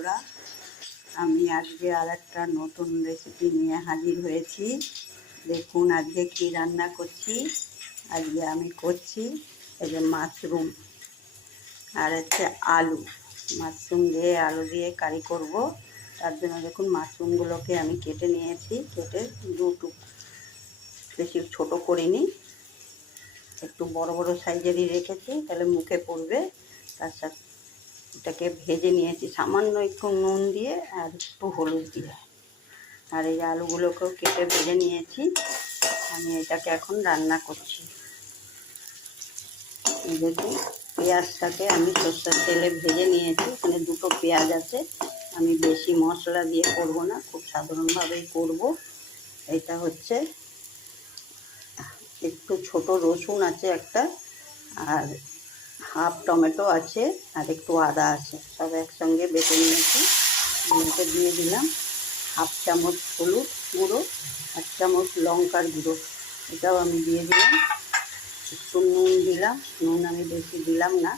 বন্ধুরা, আমি আজকে আর একটা নতুন রেসিপি নিয়ে হাজির হয়েছি। দেখুন আজকে কি রান্না করছি। আজকে আমি করছি এই যে মাশরুম আর হচ্ছে আলু। মাশরুম দিয়ে আলু দিয়ে কারি করব। তার জন্য দেখুন মাশরুমগুলোকে আমি কেটে নিয়েছি, কেটে দুটো বেশি ছোটো করিনি, একটু বড় বড় সাইজেরই রেখেছি, তাহলে মুখে পড়বে। তার সাথে এটাকে ভেজে নিয়েছি সামান্য একটু নুন দিয়ে আর একটু হলুদ দিয়ে। আর এই আলুগুলোকেও কেটে ভেজে নিয়েছি। আমি এটাকে এখন রান্না করছি। দেখুন পেঁয়াজটাকে আমি সরষের তেলে ভেজে নিয়েছি। এখানে দুটো পেঁয়াজ আছে। আমি বেশি মশলা দিয়ে করব না, খুব সাধারণভাবেই করব। এটা হচ্ছে একটু ছোট রসুন আছে একটা, আর হাফ টমেটো আছে, আর একটু আদা আছে, সব একসঙ্গে বেটে নিয়েছি। এতে দিয়ে দিলাম হাফ চামচ হলুদ গুঁড়ো, 1 চামচ লঙ্কার গুঁড়ো, এটাও আমি দিয়ে দিলাম। একটু নুন দিলাম, নুন আমি বেশি দিলাম না,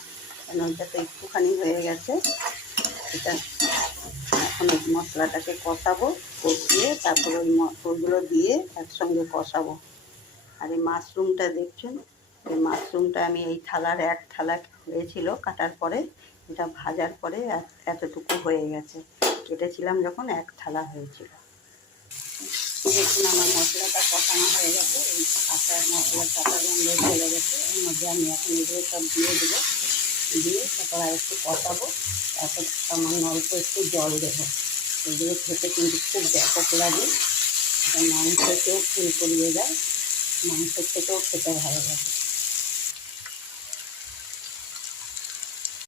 কেন এটা তো একটুখানি হয়ে গেছে। এটা এখন এই মশলাটাকে কষাবো, কষিয়ে তারপর ওই মশলাগুলো দিয়ে একসঙ্গে কষাবো। আর এই মাশরুমটা দেখছেন, এই মাশরুমটা আমি এই থালার এক থালা হয়েছিল কাটার পরে, এটা ভাজার পরে এতটুকু হয়ে গেছে। কেটেছিলাম যখন এক থালা হয়েছিল। দেখুন আমার মশলাটা কষানো হয়ে গেছে, এই মশলার কাঁচা গন্ধ চলে গেছে। এর মধ্যে আমি এখন এগুলো সব দিয়ে দেবো, দিয়ে তারপর আর একটু কষাবো। তারপর সামান্য অল্প একটু জল দেবো। এগুলো খেতে কিন্তু খুব ব্যাপক লাগে। এটা মাংসতেও ফুল করিয়ে দেয়, মাংসের থেকেও খেতে ভালো লাগে।